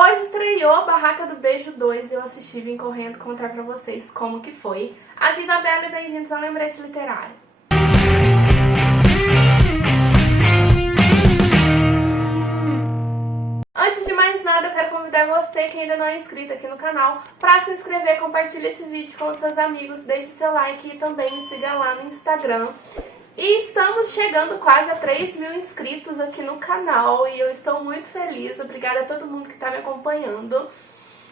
Hoje estreou Barraca do Beijo 2 e eu assisti e vim correndo contar pra vocês como que foi. Aqui Isabela e bem-vindos ao Lembrete Literário. Antes de mais nada, eu quero convidar você que ainda não é inscrito aqui no canal para se inscrever, compartilhe esse vídeo com os seus amigos, deixe seu like e também me siga lá no Instagram. E estamos chegando quase a 3.000 inscritos aqui no canal e eu estou muito feliz. Obrigada a todo mundo que está me acompanhando.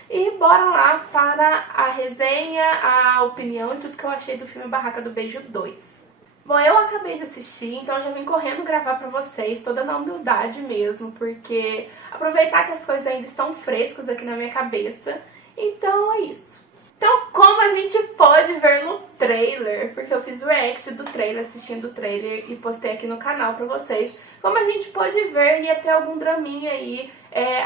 E bora lá para a resenha, a opinião e tudo que eu achei do filme Barraca do Beijo 2. Bom, eu acabei de assistir, então já vim correndo gravar pra vocês, toda na humildade mesmo, porque aproveitar que as coisas ainda estão frescas aqui na minha cabeça. Então é isso. Então, como a gente pode ver no trailer, porque eu fiz o react do trailer, assistindo o trailer e postei aqui no canal pra vocês, como a gente pode ver, ia ter algum draminha aí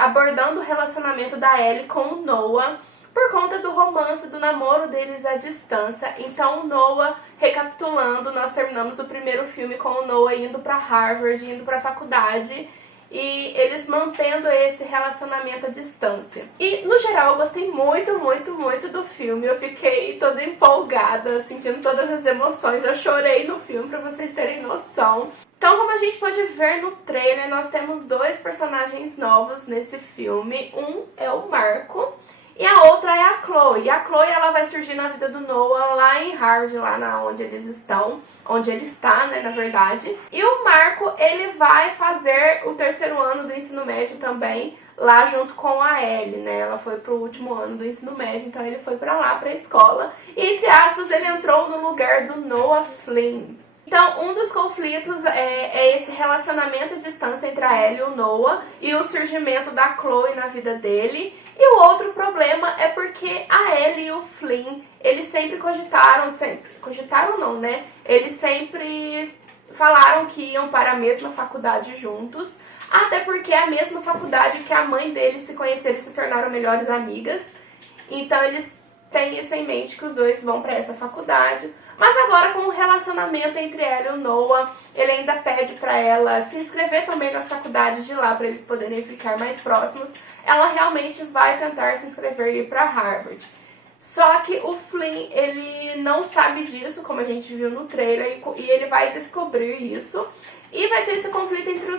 abordando o relacionamento da Ellie com o Noah, por conta do romance, do namoro deles à distância. Então, o Noah, recapitulando, nós terminamos o primeiro filme com o Noah indo pra Harvard, indo pra faculdade, e eles mantendo esse relacionamento à distância. E, no geral, eu gostei muito, muito, muito do filme. Eu fiquei toda empolgada, sentindo todas as emoções. Eu chorei no filme, pra vocês terem noção. Então, como a gente pode ver no trailer, nós temos dois personagens novos nesse filme. Um é o Marco e a outra é a Chloe. E a Chloe, ela vai surgir na vida do Noah lá em Harvard, lá onde eles estão, onde ele está, né, na verdade. E o Marco, ele vai fazer o terceiro ano do ensino médio também, lá junto com a Ellie, né? Ela foi pro último ano do ensino médio, então ele foi pra lá, pra escola. E, entre aspas, ele entrou no lugar do Noah Flynn. Então, um dos conflitos é esse relacionamento à distância entre a Ellie e o Noah e o surgimento da Chloe na vida dele. E o outro problema é porque a Ellie e o Flynn, eles sempre cogitaram não, né? Eles sempre falaram que iam para a mesma faculdade juntos, até porque é a mesma faculdade que a mãe deles se conheceram e se tornaram melhores amigas. Então, eles têm isso em mente, que os dois vão para essa faculdade. Mas agora, com o relacionamento entre ela e o Noah, ele ainda pede para ela se inscrever também nas faculdades de lá, para eles poderem ficar mais próximos. Ela realmente vai tentar se inscrever e ir para Harvard. Só que o Flynn, ele não sabe disso, como a gente viu no trailer, e ele vai descobrir isso. E vai ter esse conflito entre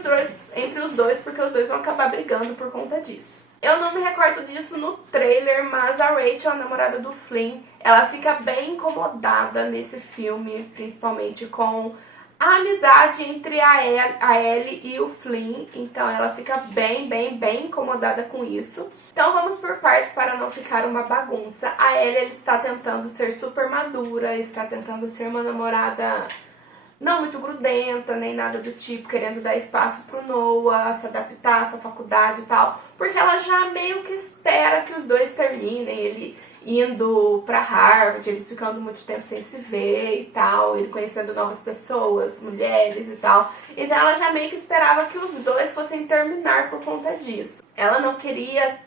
os dois, porque os dois vão acabar brigando por conta disso. Eu não me recordo disso no trailer, mas a Rachel, a namorada do Flynn, ela fica bem incomodada nesse filme, principalmente com a amizade entre a Ellie e o Flynn. Então ela fica bem incomodada com isso. Então vamos por partes para não ficar uma bagunça. A Ellie, ela está tentando ser super madura, está tentando ser uma namorada não muito grudenta, nem nada do tipo, querendo dar espaço pro Noah, se adaptar à sua faculdade e tal, porque ela já meio que espera que os dois terminem, ele indo pra Harvard, eles ficando muito tempo sem se ver e tal, ele conhecendo novas pessoas, mulheres e tal. Então ela já meio que esperava que os dois fossem terminar por conta disso. Ela não queria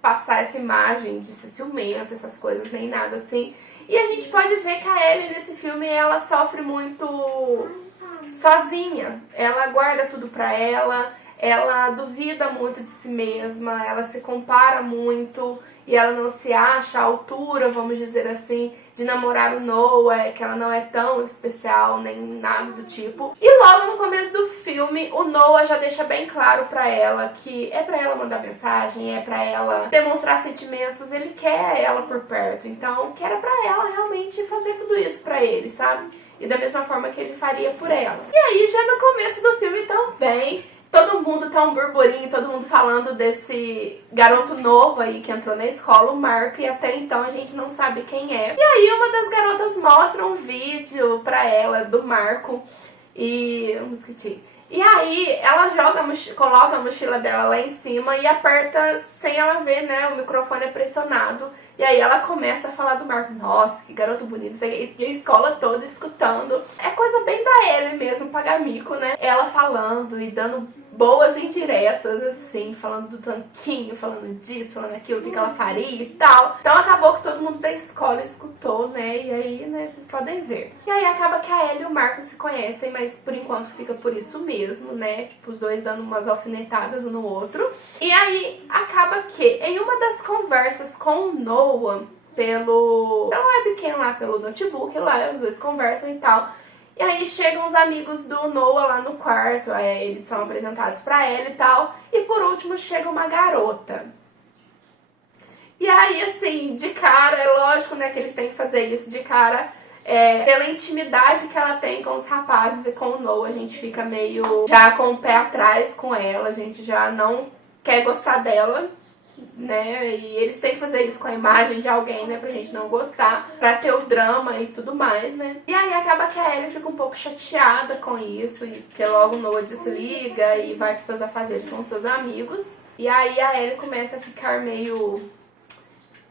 passar essa imagem de ser ciumenta, essas coisas, nem nada assim. E a gente pode ver que a Ellie nesse filme, ela sofre muito sozinha. Ela guarda tudo pra ela duvida muito de si mesma, ela se compara muito e ela não se acha à altura, vamos dizer assim, de namorar o Noah, que ela não é tão especial, nem nada do tipo. E logo no começo do filme, o Noah já deixa bem claro pra ela que é pra ela mandar mensagem, é pra ela demonstrar sentimentos, ele quer ela por perto, então que era pra ela realmente fazer tudo isso pra ele, sabe? E da mesma forma que ele faria por ela. E aí, já no começo do filme também, todo mundo tá um burburinho, todo mundo falando desse garoto novo aí que entrou na escola, o Marco, e até então a gente não sabe quem é. E aí uma das garotas mostra um vídeo pra ela do Marco e um mosquitinho. E aí ela coloca a mochila dela lá em cima e aperta sem ela ver, né? O microfone é pressionado. E aí ela começa a falar do Marco. Nossa, que garoto bonito. E a escola toda escutando. É coisa bem da Ellie mesmo, pagar mico, né? Ela falando e dando boas indiretas, assim, falando do tanquinho, falando disso, falando aquilo, o que ela faria e tal. Então acabou que todo mundo da escola escutou, né? E aí, né, vocês podem ver. E aí acaba que a Ellie e o Marco se conhecem, mas por enquanto fica por isso mesmo, né? Tipo, os dois dando umas alfinetadas um no outro. E aí acaba que em uma das conversas com o Noah, pela webcam lá, pelo notebook lá, os dois conversam e tal. E aí chegam os amigos do Noah lá no quarto, eles são apresentados pra ela e tal. E por último chega uma garota. E aí, assim, de cara, é lógico, né, que eles têm que fazer isso de cara. Pela intimidade que ela tem com os rapazes e com o Noah, a gente fica meio já com o pé atrás com ela, a gente já não quer gostar dela, né? E eles têm que fazer isso com a imagem de alguém, né? Pra gente não gostar, pra ter o drama e tudo mais, né? E aí acaba que a Ellie fica um pouco chateada com isso, porque logo o Noah desliga e vai pros seus afazeres com seus amigos. E aí a Ellie começa a ficar meio,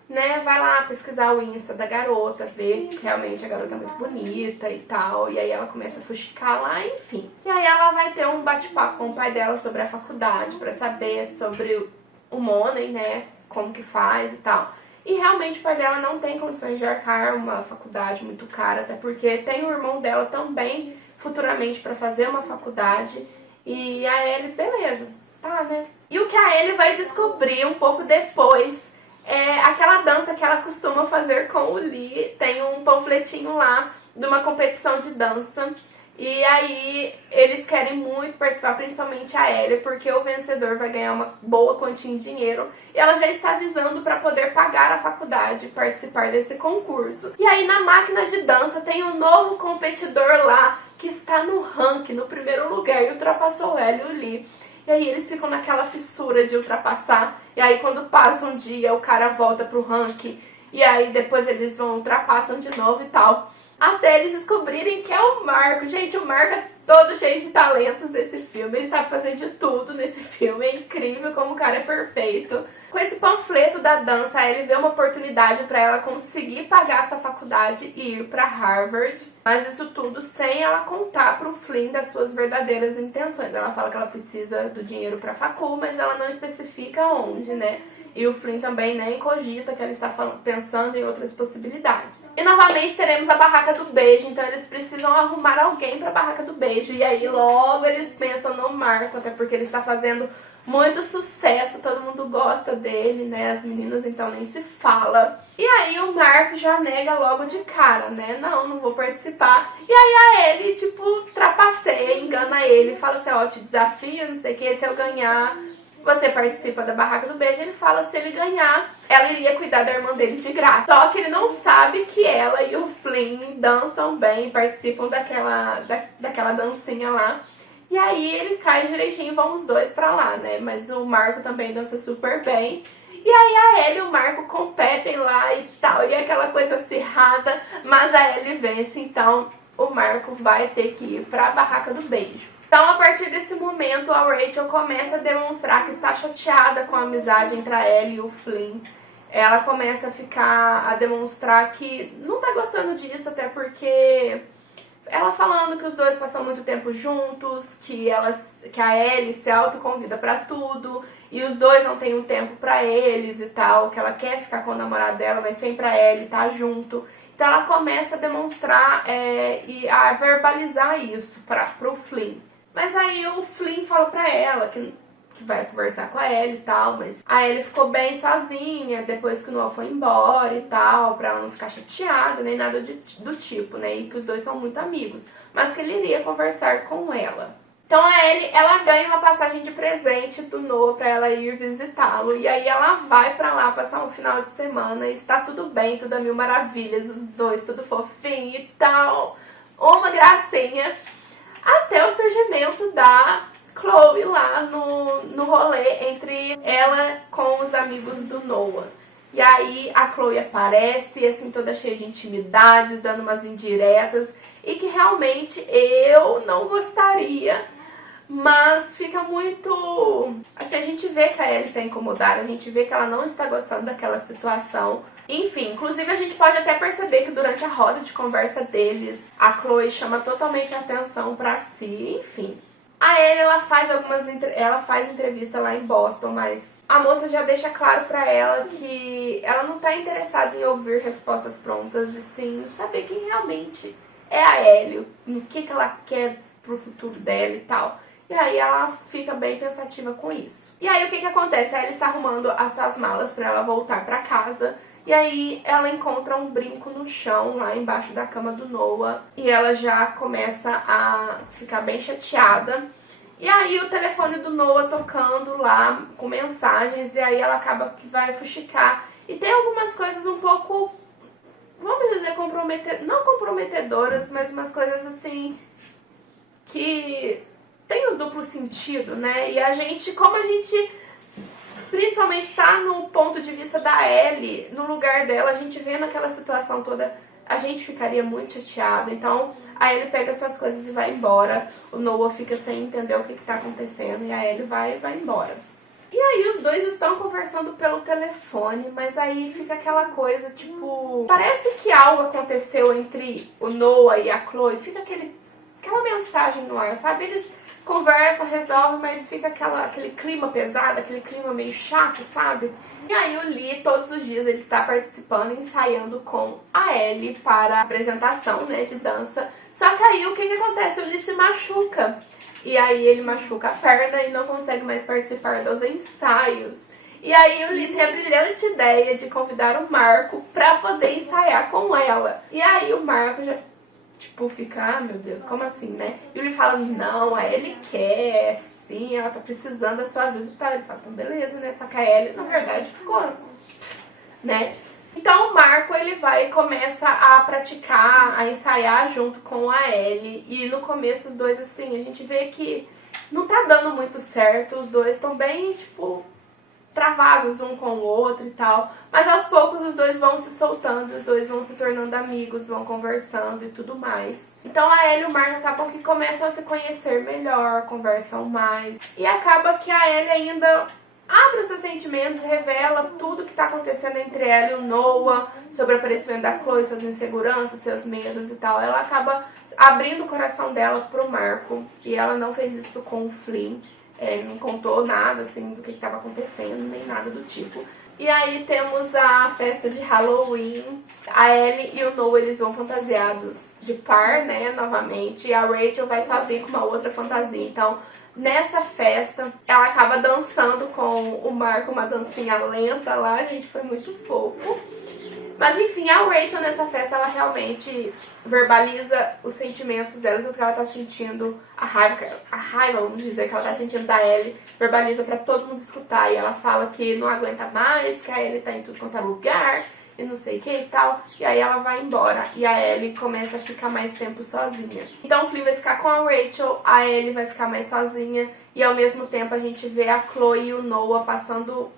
né, vai lá pesquisar o Insta da garota, ver que realmente a garota é muito bonita e tal, e aí ela começa a fuxicar lá, enfim. E aí ela vai ter um bate-papo com o pai dela sobre a faculdade, pra saber sobre o money, né, como que faz e tal. E realmente o pai dela não tem condições de arcar uma faculdade muito cara, até porque tem o irmão dela também futuramente pra fazer uma faculdade, e a Ellie, beleza, tá, né. E o que a Ellie vai descobrir um pouco depois é aquela dança que ela costuma fazer com o Lee. Tem um panfletinho lá de uma competição de dança. E aí eles querem muito participar, principalmente a Ellie, porque o vencedor vai ganhar uma boa quantia em dinheiro. E ela já está avisando para poder pagar a faculdade e participar desse concurso. E aí na máquina de dança tem um novo competidor lá que está no ranking, no primeiro lugar, e ultrapassou ela e o Lee. E aí eles ficam naquela fissura de ultrapassar. E aí quando passa um dia, o cara volta pro ranking. E aí depois eles ultrapassam de novo e tal. Até eles descobrirem que é o Marco. Gente, o Marco é todo cheio de talentos nesse filme. Ele sabe fazer de tudo nesse filme. É incrível como o cara é perfeito. Com esse panfleto da dança, ele vê uma oportunidade para ela conseguir pagar sua faculdade e ir para Harvard. Mas isso tudo sem ela contar pro Flynn das suas verdadeiras intenções. Ela fala que ela precisa do dinheiro para facul, mas ela não especifica onde, né? E o Flynn também nem cogita que ela está pensando em outras possibilidades. E novamente teremos a barraca do beijo, então eles precisam arrumar alguém para a barraca do beijo. E aí logo eles pensam no Marco, até porque ele está fazendo muito sucesso, todo mundo gosta dele, né? As meninas então nem se fala. E aí o Marco já nega logo de cara, né? Não vou participar. E aí a Ellie, tipo, trapaceia, engana ele, fala assim, ó, te desafio, não sei o que, se eu ganhar, você participa da barraca do beijo. Ele fala se ele ganhar, ela iria cuidar da irmã dele de graça. Só que ele não sabe que ela e o Flynn dançam bem, participam daquela dancinha lá. E aí ele cai direitinho e vão os dois pra lá, né? Mas o Marco também dança super bem. E aí a Ellie e o Marco competem lá e tal, e aquela coisa acirrada, mas a Ellie vence, então o Marco vai ter que ir pra barraca do beijo. Então, a partir desse momento, a Rachel começa a demonstrar que está chateada com a amizade entre a Ellie e o Flynn. Ela começa a demonstrar que não tá gostando disso, até porque ela falando que os dois passam muito tempo juntos, que a Ellie se autoconvida pra tudo, e os dois não têm um tempo pra eles e tal, que ela quer ficar com o namorado dela, mas sempre a Ellie tá junto. Então ela começa a demonstrar e a verbalizar isso pro Flynn. Mas aí o Flynn fala pra ela que vai conversar com a Ellie e tal, mas a Ellie ficou bem sozinha depois que o Noah foi embora e tal, pra ela não ficar chateada, nem nada do tipo, né? E que os dois são muito amigos, mas que ele iria conversar com ela. Então a Ellie, ela ganha uma passagem de presente do Noah pra ela ir visitá-lo, e aí ela vai pra lá passar um final de semana, e está tudo bem, tudo a mil maravilhas, os dois tudo fofinho e tal, uma gracinha. Até o surgimento da Chloe lá no rolê entre ela com os amigos do Noah. E aí a Chloe aparece, assim, toda cheia de intimidades, dando umas indiretas, e que realmente eu não gostaria, mas fica muito... Assim, a gente vê que a Ellie tá incomodada, a gente vê que ela não está gostando daquela situação. Enfim, inclusive a gente pode até perceber que durante a roda de conversa deles, a Chloe chama totalmente a atenção pra si, enfim. A Ellie, ela faz entrevista lá em Boston, mas a moça já deixa claro pra ela que ela não tá interessada em ouvir respostas prontas, e sim saber quem realmente é a Ellie, no que ela quer pro futuro dela e tal. E aí ela fica bem pensativa com isso. E aí o que que acontece? A Ellie está arrumando as suas malas para ela voltar para casa. E aí ela encontra um brinco no chão, lá embaixo da cama do Noah. E ela já começa a ficar bem chateada. E aí o telefone do Noah tocando lá com mensagens. E aí ela acaba que vai fuxicar. E tem algumas coisas um pouco, vamos dizer, não comprometedoras, mas umas coisas assim que tem um duplo sentido, né? E a gente, como a gente principalmente está no ponto de vista da Ellie, no lugar dela, a gente vendo aquela situação toda, a gente ficaria muito chateada. Então a Ellie pega suas coisas e vai embora. O Noah fica sem entender o que está acontecendo e a Ellie vai embora. E aí os dois estão conversando pelo telefone, mas aí fica aquela coisa, tipo, parece que algo aconteceu entre o Noah e a Chloe, fica aquela mensagem no ar, sabe? Eles conversam, resolvem, mas fica aquele clima pesado, aquele clima meio chato, sabe? E aí o Lee, todos os dias, ele está participando, ensaiando com a Ellie para a apresentação, né, de dança. Só que aí o que acontece? O Lee se machuca. E aí ele machuca a perna e não consegue mais participar dos ensaios. E aí o Lee tem a brilhante ideia de convidar o Marco para poder ensaiar com ela. E aí o Marco já fica, meu Deus, como assim, né? E ele fala, não, a Ellie quer, sim, ela tá precisando da sua ajuda e tal. Ele fala, então beleza, né? Só que a Ellie, na verdade, ficou, né? Então o Marco, ele vai e começa a praticar, a ensaiar junto com a Ellie. E no começo os dois, assim, a gente vê que não tá dando muito certo. Os dois estão bem, travados um com o outro e tal. Mas aos poucos os dois vão se soltando, os dois vão se tornando amigos, vão conversando e tudo mais. Então a Ellie e o Marco acabam que começam a se conhecer melhor, conversam mais. E acaba que a Ellie ainda abre os seus sentimentos, revela tudo que está acontecendo entre ela e o Noah, sobre o aparecimento da Chloe, suas inseguranças, seus medos e tal. Ela acaba abrindo o coração dela pro Marco. E ela não fez isso com o Flynn. Não contou nada, assim, do que estava acontecendo, nem nada do tipo. E aí temos a festa de Halloween. A Ellie e o Noah, eles vão fantasiados de par, né, novamente. E a Rachel vai sozinha com uma outra fantasia. Então, nessa festa, ela acaba dançando com o Marco, uma dancinha lenta lá, gente, foi muito fofo. Mas enfim, a Rachel nessa festa, ela realmente verbaliza os sentimentos dela, tudo que ela tá sentindo, a raiva, vamos dizer, que ela tá sentindo da Ellie, verbaliza pra todo mundo escutar. E ela fala que não aguenta mais, que a Ellie tá em tudo quanto é lugar, e não sei o que e tal. E aí ela vai embora, e a Ellie começa a ficar mais tempo sozinha. Então o Flynn vai ficar com a Rachel, a Ellie vai ficar mais sozinha, e ao mesmo tempo a gente vê a Chloe e o Noah passando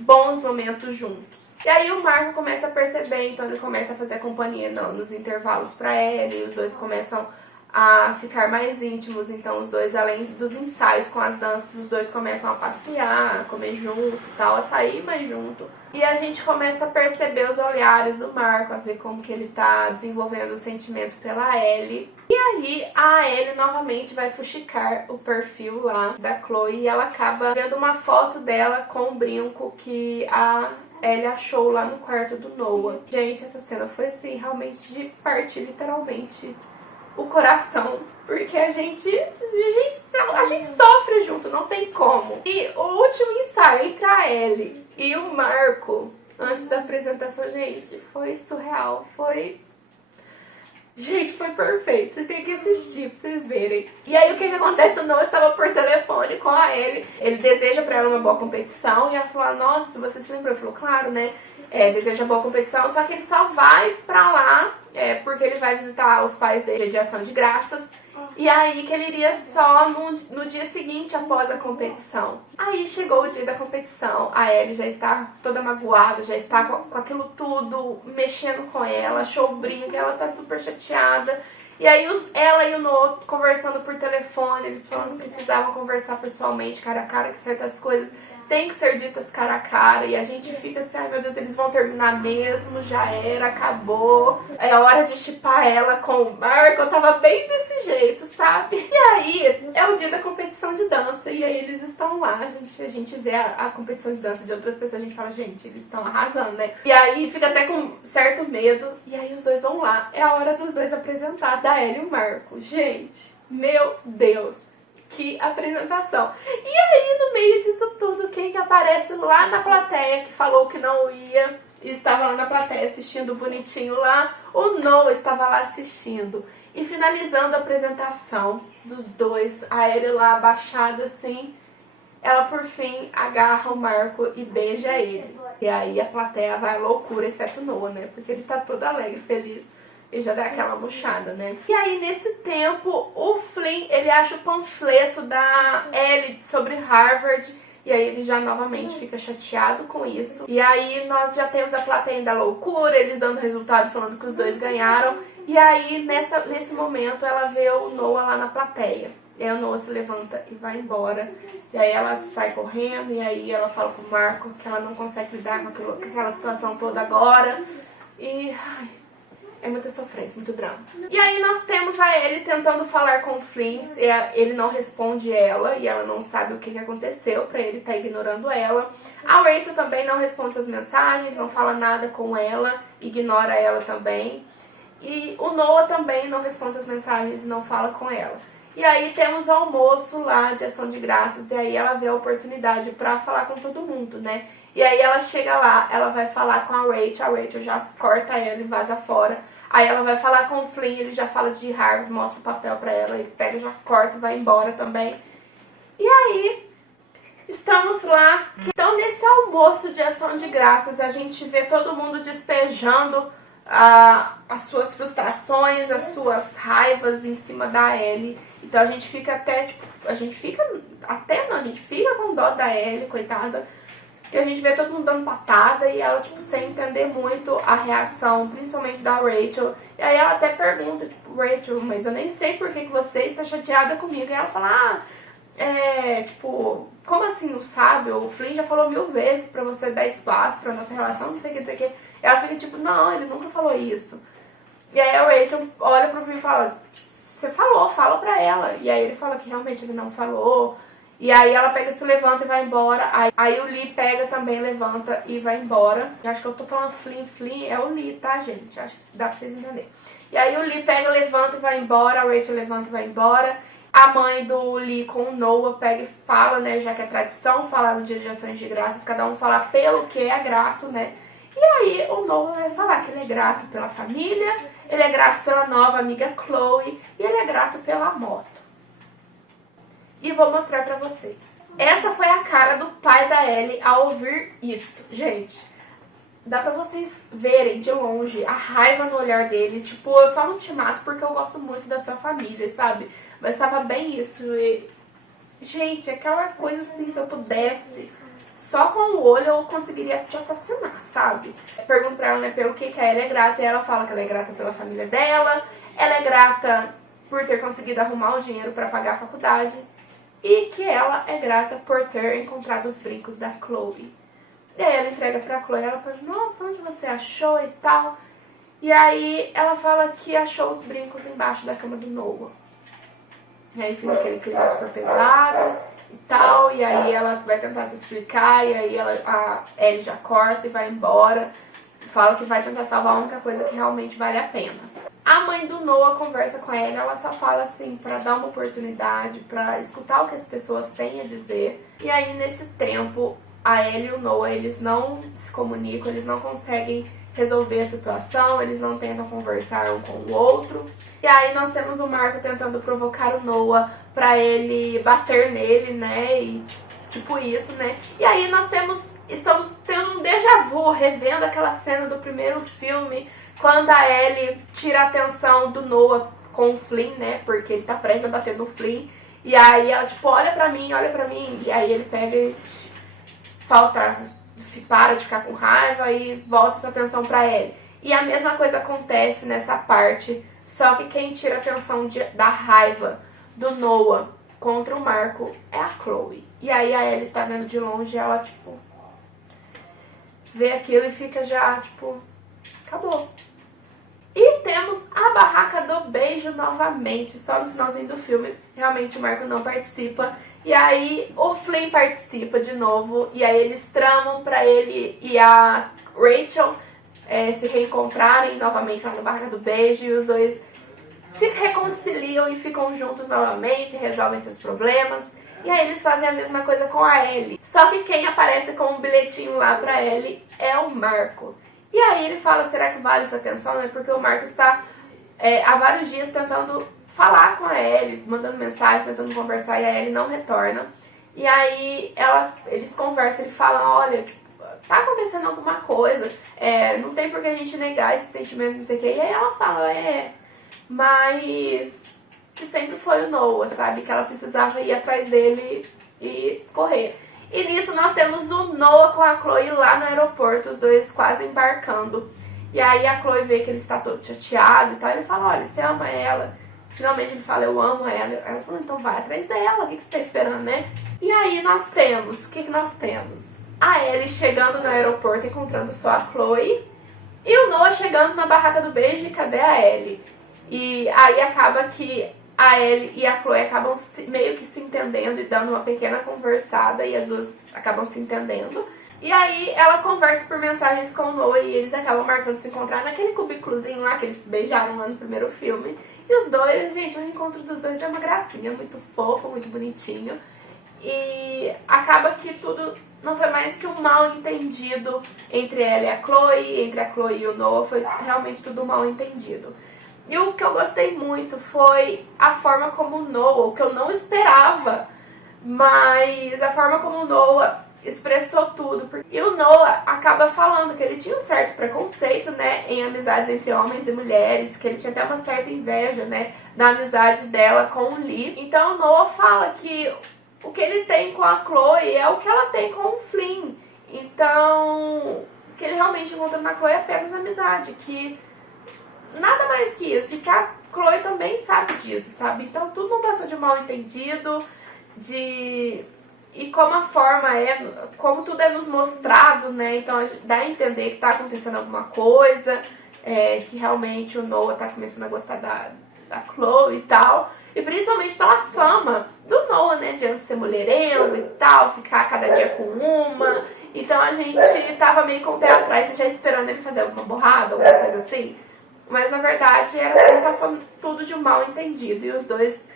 bons momentos juntos. E aí o Marco começa a perceber, então ele começa a fazer companhia nos intervalos pra Ellie, os dois começam a ficar mais íntimos, então os dois, além dos ensaios com as danças, os dois começam a passear, a comer junto e tal, a sair mais junto. E a gente começa a perceber os olhares do Marco, a ver como que ele tá desenvolvendo o sentimento pela Ellie. E aí a Ellie novamente vai fuxicar o perfil lá da Chloe e ela acaba vendo uma foto dela com o brinco que a Ellie achou lá no quarto do Noah. Gente, essa cena foi assim, realmente de partir literalmente o coração, porque a gente sofre junto, não tem como. E o último ensaio entre a Ellie e o Marco, antes da apresentação, gente, foi surreal, Gente, foi perfeito. Vocês têm que assistir pra vocês verem. E aí, o que acontece? O Noah estava por telefone com a Ellie. Ele deseja pra ela uma boa competição. E ela falou, nossa, se você se lembrou. Ele falou, claro, né? Deseja boa competição. Só que ele só vai pra lá porque ele vai visitar os pais dele de ação de graças. E aí que ele iria só no dia seguinte após a competição. Aí chegou o dia da competição, a Ellie já está toda magoada, já está com aquilo tudo, mexendo com ela, achou o brinco, ela tá super chateada. E aí ela e o Noah conversando por telefone, eles falando que precisavam conversar pessoalmente, cara a cara, que certas coisas tem que ser ditas cara a cara. E a gente fica assim, ai meu Deus, eles vão terminar mesmo, já era, acabou. É hora de shippar ela com o Marco, eu tava bem desse jeito, sabe? E aí, é o dia da competição de dança, e aí eles estão lá, a gente vê a competição de dança de outras pessoas, a gente fala, gente, eles estão arrasando, né? E aí fica até com certo medo, e aí os dois vão lá. É a hora dos dois apresentar, da Ellie e o Marco. Gente, meu Deus. Que apresentação. E aí, no meio disso tudo, quem que aparece lá na plateia, que falou que não ia, e estava lá na plateia assistindo bonitinho lá, o Noah estava lá assistindo. E finalizando a apresentação dos dois, a Ellie lá abaixada assim, ela por fim agarra o Marco e beija ele. E aí a plateia vai à loucura, exceto o Noah, né? Porque ele tá todo alegre, feliz. E já dá aquela murchada, né? E aí, nesse tempo, o Flynn, ele acha o panfleto da Ellie sobre Harvard. E aí ele já novamente fica chateado com isso. E aí nós já temos a plateia da loucura, eles dando resultado, falando que os dois ganharam. E aí, nesse momento, ela vê o Noah lá na plateia. E aí o Noah se levanta e vai embora. E aí ela sai correndo, e aí ela fala pro Marco que ela não consegue lidar com aquela situação toda agora. E... ai, é muita sofrência, muito drama. E aí nós temos a Ellie tentando falar com o Flynn, ele não responde ela e ela não sabe o que aconteceu pra ele estar ignorando ela. A Rachel também não responde suas mensagens, não fala nada com ela, ignora ela também. E o Noah também não responde suas mensagens e não fala com ela. E aí temos o almoço lá de ação de graças e aí ela vê a oportunidade pra falar com todo mundo, né? E aí ela chega lá, ela vai falar com a Rachel já corta ela e vaza fora. Aí ela vai falar com o Flynn, ele já fala de Harvard, mostra o papel pra ela, ele pega, já corta e vai embora também. E aí, estamos lá. Então, nesse almoço de ação de graças, a gente vê todo mundo despejando as suas frustrações, as suas raivas em cima da Ellie. Então a gente fica até, tipo, a gente fica com dó da Ellie, coitada. Que a gente vê todo mundo dando patada e ela, tipo, sem entender muito a reação, principalmente da Rachel. E aí ela até pergunta, tipo, Rachel, mas eu nem sei por que você está chateada comigo. E ela fala, tipo, como assim não sabe? O Flynn já falou 1000 vezes pra você dar espaço pra nossa relação, não sei o que, dizer que. Ela fica tipo, não, ele nunca falou isso. E aí a Rachel olha pro Flynn e fala, você falou, fala pra ela. E aí ele fala que realmente ele não falou. E aí ela pega, se levanta e vai embora. Aí o Lee pega também, levanta e vai embora. Eu acho que eu tô falando Flynn, é o Lee, tá, gente? Acho que dá pra vocês entenderem. E aí o Lee pega, levanta e vai embora. A Rachel levanta e vai embora. A mãe do Lee com o Noah pega e fala, né, já que é tradição falar no dia de ações de graças, cada um fala pelo que é grato, né? E aí o Noah vai falar que ele é grato pela família, ele é grato pela nova amiga Chloe e ele é grato pela moto. E vou mostrar pra vocês. Essa foi a cara do pai da Ellie ao ouvir isto. Gente, dá pra vocês verem de longe a raiva no olhar dele. Tipo, eu só não te mato porque eu gosto muito da sua família, sabe? Mas tava bem isso. E, gente, aquela coisa assim, se eu pudesse, só com o olho eu conseguiria te assassinar, sabe? Eu pergunto pra ela, né, pelo que a Ellie é grata. E ela fala que ela é grata pela família dela. Ela é grata por ter conseguido arrumar o dinheiro pra pagar a faculdade. E que ela é grata por ter encontrado os brincos da Chloe. E aí ela entrega pra Chloe, ela fala, nossa, onde você achou e tal? E aí ela fala que achou os brincos embaixo da cama do Noah. E aí fica aquele clima super pesado e tal, e aí ela vai tentar se explicar, e aí a Ellie já corta e vai embora. Fala que vai tentar salvar a única coisa que realmente vale a pena. A mãe do Noah conversa com ela, ela só fala assim, pra dar uma oportunidade, pra escutar o que as pessoas têm a dizer. E aí, nesse tempo, a Ellie e o Noah, eles não se comunicam, eles não conseguem resolver a situação, eles não tentam conversar um com o outro. E aí nós temos o Marco tentando provocar o Noah pra ele bater nele, né, e tipo isso, né. E aí nós estamos tendo um déjà vu, revendo aquela cena do primeiro filme, quando a Ellie tira a atenção do Noah com o Flynn, né, porque ele tá prestes a bater no Flynn. E aí ela, tipo, olha pra mim, e aí ele pega e solta, para de ficar com raiva e volta sua atenção pra Ellie. E a mesma coisa acontece nessa parte, só que quem tira a atenção da raiva do Noah contra o Marco é a Chloe. E aí a Ellie está vendo de longe e ela, tipo, vê aquilo e fica já, tipo, acabou. E temos a barraca do beijo novamente, só no finalzinho do filme. Realmente o Marco não participa. E aí o Flynn participa de novo. E aí eles tramam pra ele e a Rachel se reencontrarem novamente lá na barraca do beijo. E os dois se reconciliam e ficam juntos novamente, resolvem seus problemas. E aí eles fazem a mesma coisa com a Ellie. Só que quem aparece com um bilhetinho lá pra Ellie é o Marco. E aí ele fala, será que vale sua atenção, né? Porque o Marco está há vários dias tentando falar com a Ellie, mandando mensagem, tentando conversar, e a Ellie não retorna. E aí eles conversam, ele fala, olha, tipo, tá acontecendo alguma coisa, não tem por que a gente negar esse sentimento, não sei o quê. E aí ela fala, mas que sempre foi o Noah, sabe? Que ela precisava ir atrás dele e correr. E nisso nós temos o Noah com a Chloe lá no aeroporto, os dois quase embarcando. E aí a Chloe vê que ele está todo chateado e tal, ele fala, olha, você ama ela? Finalmente ele fala, eu amo ela. Ela falou, então vai atrás dela, o que você está esperando, né? E aí nós temos, o que nós temos? A Ellie chegando no aeroporto, encontrando só a Chloe. E o Noah chegando na barraca do beijo, e cadê a Ellie? E aí acaba que a Ellie e a Chloe acabam meio que se entendendo e dando uma pequena conversada, e as duas acabam se entendendo. E aí ela conversa por mensagens com o Noah e eles acabam marcando se encontrar naquele cubículozinho lá que eles se beijaram lá no primeiro filme. E os dois, gente, o reencontro dos dois é uma gracinha, muito fofo, muito bonitinho. E acaba que tudo não foi mais que um mal entendido entre ela e a Chloe, entre a Chloe e o Noah, foi realmente tudo um mal entendido. E o que eu gostei muito foi a forma como o Noah, o que eu não esperava, mas a forma como o Noah expressou tudo. E o Noah acaba falando que ele tinha um certo preconceito, né, em amizades entre homens e mulheres, que ele tinha até uma certa inveja, né, da amizade dela com o Lee. Então o Noah fala que o que ele tem com a Chloe é o que ela tem com o Flynn. Então, o que ele realmente encontra na Chloe é apenas amizade, que nada mais que isso, e que a Chloe também sabe disso, sabe? Então tudo não passou de mal entendido, e como a forma como tudo é nos mostrado, né? Então dá a entender que tá acontecendo alguma coisa, que realmente o Noah tá começando a gostar da Chloe e tal. E principalmente pela fama do Noah, né? De antes ser mulherengo e tal, ficar cada dia com uma. Então a gente tava meio com o pé atrás, já esperando ele fazer alguma borrada, alguma coisa assim. Mas na verdade passou tudo de um mal entendido e os dois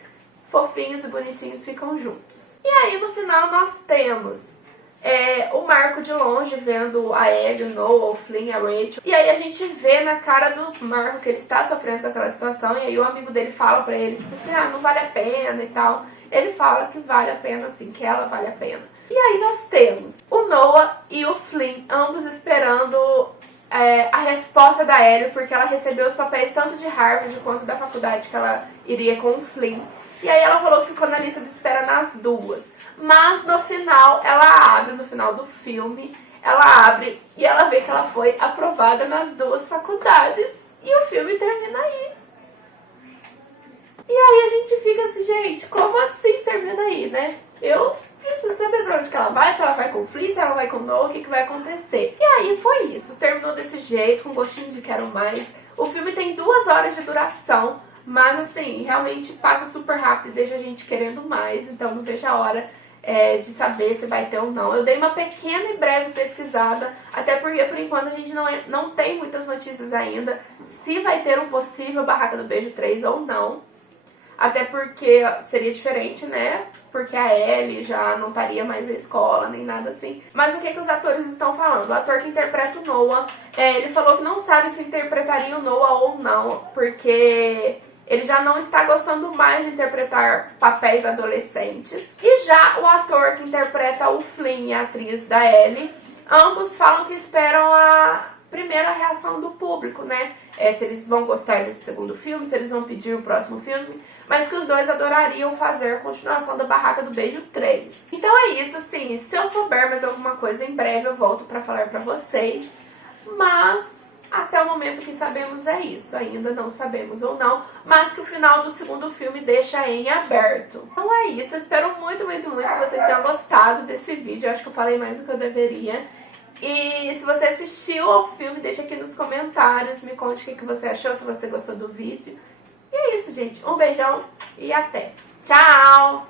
fofinhos e bonitinhos ficam juntos. E aí no final nós temos o Marco de longe vendo a Ellie, o Noah, o Flynn, a Rachel. E aí a gente vê na cara do Marco que ele está sofrendo com aquela situação. E aí o amigo dele fala pra ele, tipo assim, não vale a pena e tal. Ele fala que vale a pena sim, que ela vale a pena. E aí nós temos o Noah e o Flynn, ambos esperando a resposta da Ellie, porque ela recebeu os papéis tanto de Harvard quanto da faculdade que ela iria com o Flynn. E aí ela falou que ficou na lista de espera nas duas. Mas no final, no final do filme, ela abre e ela vê que ela foi aprovada nas duas faculdades. E o filme termina aí. E aí a gente fica assim, gente, como assim termina aí, né? Eu preciso saber pra onde que ela vai, se ela vai com o Flynn, se ela vai com o Noah, o que vai acontecer. E aí foi isso, terminou desse jeito, com gostinho de quero mais. O filme tem 2 horas de duração, mas assim, realmente passa super rápido e deixa a gente querendo mais, então não vejo a hora de saber se vai ter ou não. Eu dei uma pequena e breve pesquisada, até porque por enquanto a gente não tem muitas notícias ainda se vai ter um possível Barraca do Beijo 3 ou não. Até porque seria diferente, né? Porque a Ellie já não estaria mais na escola, nem nada assim. Mas o que os atores estão falando? O ator que interpreta o Noah, ele falou que não sabe se interpretaria o Noah ou não, porque ele já não está gostando mais de interpretar papéis adolescentes. E já o ator que interpreta o Flynn e a atriz da Ellie, ambos falam que esperam a primeira reação do público, né? Se eles vão gostar desse segundo filme, se eles vão pedir o próximo filme, mas que os dois adorariam fazer a continuação da Barraca do Beijo 3. Então é isso, assim, se eu souber mais alguma coisa, em breve eu volto pra falar pra vocês, mas até o momento que sabemos é isso, ainda não sabemos ou não, mas que o final do segundo filme deixa em aberto. Então é isso, eu espero muito, muito, muito que vocês tenham gostado desse vídeo, eu acho que eu falei mais do que eu deveria. E se você assistiu ao filme, deixa aqui nos comentários, me conte o que você achou, se você gostou do vídeo. E é isso, gente. Um beijão e até. Tchau!